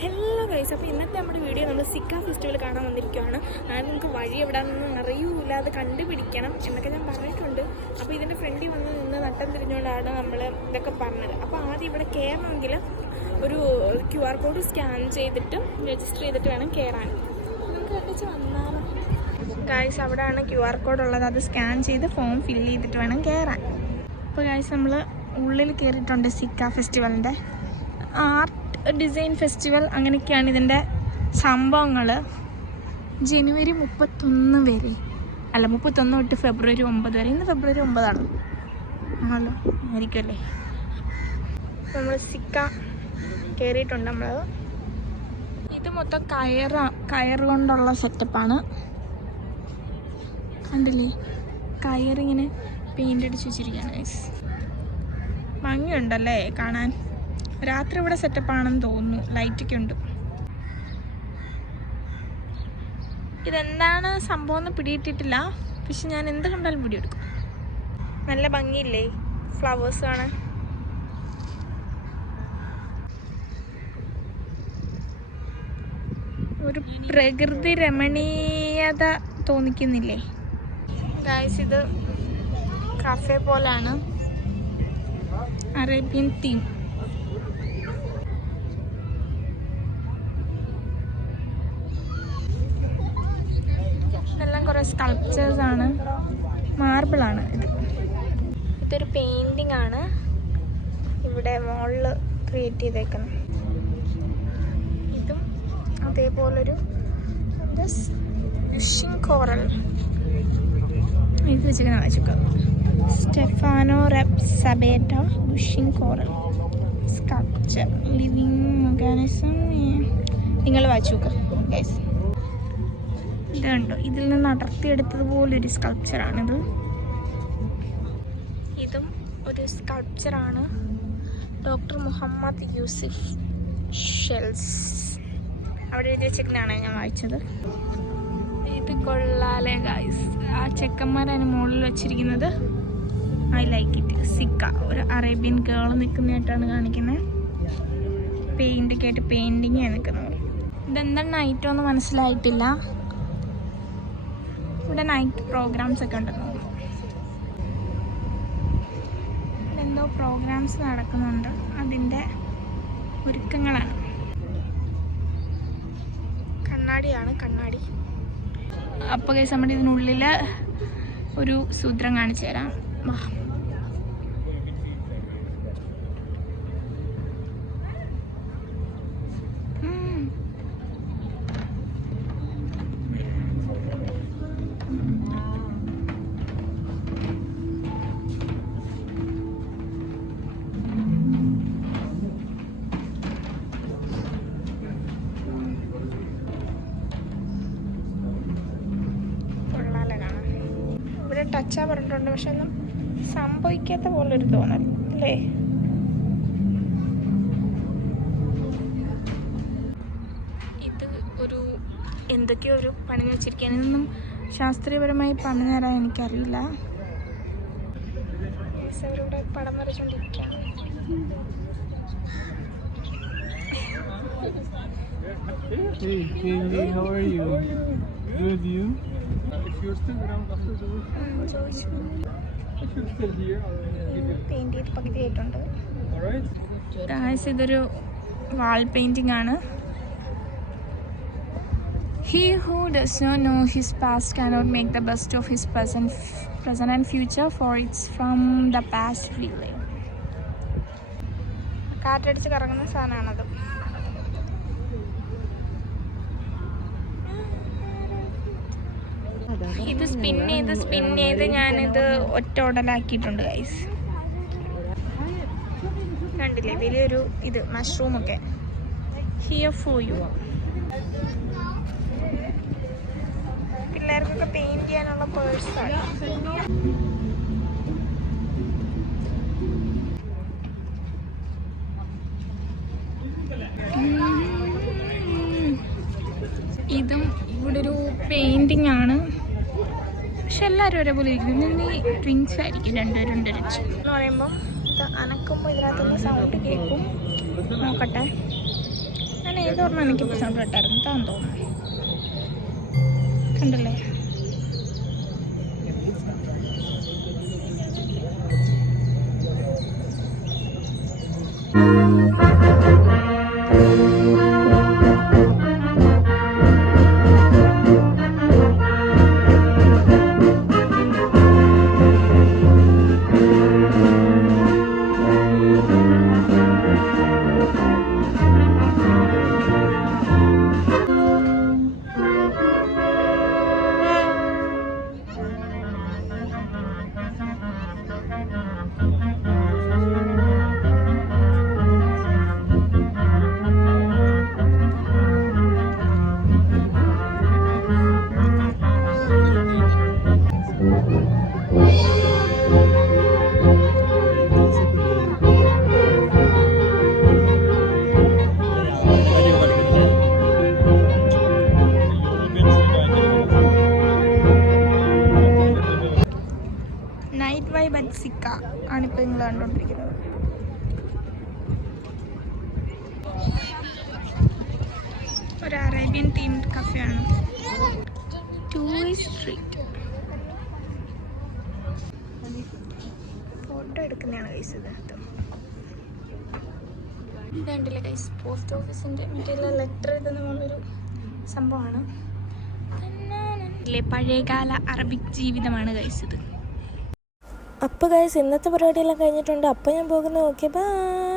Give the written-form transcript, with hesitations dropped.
Hello guys, അപ്പോൾ ഇന്നത്തെ നമ്മുടെ വീഡിയോ നമ്മൾ സിക്ക ഫെസ്റ്റിവൽ കാണാൻ വന്നിരിക്കുകയാണ്. അതായത് നമുക്ക് വഴി എവിടെയാണെന്ന് അറിയൂല, അത് കണ്ടുപിടിക്കണം എന്നൊക്കെ ഞാൻ പറഞ്ഞിട്ടുണ്ട്. അപ്പോൾ ഇതിൻ്റെ ഫ്രണ്ടിൽ വന്ന് നിന്ന് നട്ടം തിരിഞ്ഞുകൊണ്ടാണ് നമ്മൾ ഇതൊക്കെ പറഞ്ഞത്. അപ്പോൾ ആദ്യം ഇവിടെ കയറണമെങ്കിൽ ഒരു QR കോഡ് സ്കാൻ ചെയ്തിട്ട് രജിസ്റ്റർ ചെയ്തിട്ട് വേണം കയറാൻ. നമുക്ക് വെച്ച് വന്നാലും ഗൈസ് അവിടെയാണ് QR കോഡ് ഉള്ളത്. അത് സ്കാൻ ചെയ്ത് ഫോം ഫില്ല് ചെയ്തിട്ട് വേണം കയറാൻ. അപ്പോൾ ഗൈസ് നമ്മൾ ഉള്ളിൽ കയറിയിട്ടുണ്ട്. സിക്ക ഫെസ്റ്റിവലിൻ്റെ ആർട്ട് ഡിസൈൻ ഫെസ്റ്റിവൽ അങ്ങനെയൊക്കെയാണ് ഇതിൻ്റെ സംഭവങ്ങൾ. ജനുവരി 31 വരെ, അല്ല 31 തൊട്ട് ഫെബ്രുവരി 9 വരെ. ഇന്ന് ഫെബ്രുവരി 9 ആണല്ലോ, ആയിരിക്കുമല്ലേ. നമ്മൾ സിക്ക കയറിയിട്ടുണ്ട്. നമ്മൾ ഇത് മൊത്തം കയറ് കൊണ്ടുള്ള സെറ്റപ്പാണ്. കണ്ടില്ലേ, കയറിങ്ങനെ പെയിൻ്റ് അടിച്ച് വെച്ചിരിക്കുകയാണ്. ഭംഗിയുണ്ടല്ലേ കാണാൻ. രാത്രി ഇവിടെ സെറ്റപ്പാണെന്ന് തോന്നുന്നു, ലൈറ്റൊക്കെ ഉണ്ട്. ഇതെന്താണ് സംഭവം എന്ന് പിടിയിട്ടിട്ടില്ല, പക്ഷെ ഞാൻ എന്ത് കണ്ടാലും വീഡിയോ എടുക്കും. നല്ല ഭംഗിയില്ലേ ഫ്ലവേഴ്സ് കാണാൻ. ഒരു പ്രകൃതി രമണീയത തോന്നിക്കുന്നില്ലേ ഗായ്സ്. ഇത് കഫേ പോലാണ്, അറേബ്യൻ തീം. കുറേ സ്കൾപ്ചേഴ്സ് ആണ്, മാർബിളാണ് ഇത്. ഇതൊരു പെയിൻറ്റിംഗ് ആണ് ഇവിടെ മോളിൽ ക്രിയേറ്റ് ചെയ്തേക്കുന്നത്. ഇതും അതേപോലൊരു ഫിഷിംഗ് കോറൽ എഴുതി വെച്ചിരിക്കുന്ന വായിച്ചോക്ക. Stefano Sabeta fishing coral sculpture living organism. നിങ്ങൾ വായിച്ചു നോക്കുക ഗൈസ്. ഇതുണ്ടോ, ഇതിൽ നിന്ന് അടർത്തിയെടുത്തതുപോലൊരു സ്കൾപ്ചറാണിത്. ഇതും ഒരു സ്കൾപ്ചറാണ്. ഡോക്ടർ മുഹമ്മദ് യൂസിഫ് ഷെൽസ് അവിടെ എഴുതി വെച്ചിട്ടാണ് ഞാൻ വായിച്ചത്. ഇത് കൊള്ളാലേ ഗൈസ്. ആ ചെക്കന്മാരാണ് മുകളിൽ വെച്ചിരിക്കുന്നത്. I like it. സിക്ക ഒരു അറേബ്യൻ ഗേൾ നിൽക്കുന്നതായിട്ടാണ് കാണിക്കുന്നത്. പെയിൻ്റൊക്കെ ആയിട്ട് പെയിൻറ്റിങ്ങാണ് നിൽക്കുന്നത്. ഇതെന്താണ് ഐറ്റം മനസ്സിലായിട്ടില്ല. ഇവിടെ നൈറ്റ് പ്രോഗ്രാംസ് ഒക്കെ ഉണ്ടെന്ന് തോന്നുന്നു. എന്തോ പ്രോഗ്രാംസ് നടക്കുന്നുണ്ട്, അതിൻ്റെ ഒരുക്കങ്ങളാണ്. കണ്ണാടിയാണ്, കണ്ണാടി. അപ്പോൾ കേസ് നമ്മുടെ ഇതിനുള്ളിൽ ഒരു സൂത്രം കാണിച്ചു തരാം. ടച്ചാ പറഞ്ഞിട്ടുണ്ട്, പക്ഷെ ഒന്നും സംഭവിക്കാത്ത പോലൊരു തോന്നൽ അല്ലേ. ഇത് ഒരു എന്തൊക്കെയോ ഒരു പണി വെച്ചിരിക്കാൻ. ഇതൊന്നും ശാസ്ത്രീയപരമായി പറഞ്ഞു തരാൻ എനിക്കറിയില്ല. അവരിവിടെ പടം വരച്ചുകൊണ്ടിരിക്കുകയാണ്. Hey, how are you? Good, you? If you're still around after the work, if you're still here, I'll give you. Paint ചെയ്ത് പകുതിയായിട്ടുണ്ട്. Alright. ഇതൊരു വാൾ പെയിന്റിംഗ് ആണ്. He who does not know his past cannot make the best of his present and future, for it's from the past we live. കാറ്റടിച്ച് കറങ്ങുന്ന സാധനമാണത്. ഇത് spin ചെയ്ത് ഞാനിത് ഒറ്റ ഓടലാക്കിയിട്ടുണ്ട് guys. കണ്ടില്ലേ, വലിയൊരു ഇത് മഷ്റൂമൊക്കെ. Here for you. പിള്ളേർക്കൊക്കെ പെയിന്റ് ചെയ്യാനുള്ള പേഴ്സാണ്. ഇതും ഇവിടെ ഒരു പെയിന്റിംഗ് ആണ്. പക്ഷെ എല്ലാവരും ഒരേപോലെ ഇരിക്കുന്നു. ഈ ട്വിൻസ് ആയിരിക്കും രണ്ടുപേരും എന്ന് പറയുമ്പോൾ ഇത് അനക്കുമ്പോൾ ഇതിനകത്തുനിന്ന് സൗണ്ട് കേൾക്കും. നോക്കട്ടെ, ഞാൻ ഏതൊരെണ്ണം എനിക്ക് സൗണ്ട് കേട്ടായിരുന്നു താൻ തോന്നുന്നു. കണ്ടല്ലേ? നൈറ്റ് വൈബ് അറ്റ് സിക്ക ആണിപ്പോൾ നിങ്ങൾ കണ്ടുകൊണ്ടിരിക്കുന്നത്. ഒരു അറേബ്യൻ തീംഡ് കഫേയാണ്. Tourist street. ഫോട്ടോ എടുക്കുന്നതാണ് കൈസ് ഇതിനകത്ത്. ഇതുണ്ടല്ലേ കൈസ്, പോസ്റ്റ് ഓഫീസിൻ്റെ മറ്റേ ലെറ്റർ എഴുതുന്ന പോലൊരു സംഭവമാണ്. പഴയകാല അറബിക് ജീവിതമാണ് കൈസ് ഇത്. അപ്പോൾ ഗൈസ് ഇന്നത്തെ പരിപാടിയെല്ലാം കഴിഞ്ഞിട്ടുണ്ട്. അപ്പോൾ ഞാൻ പോകുന്നത്. Okay bye.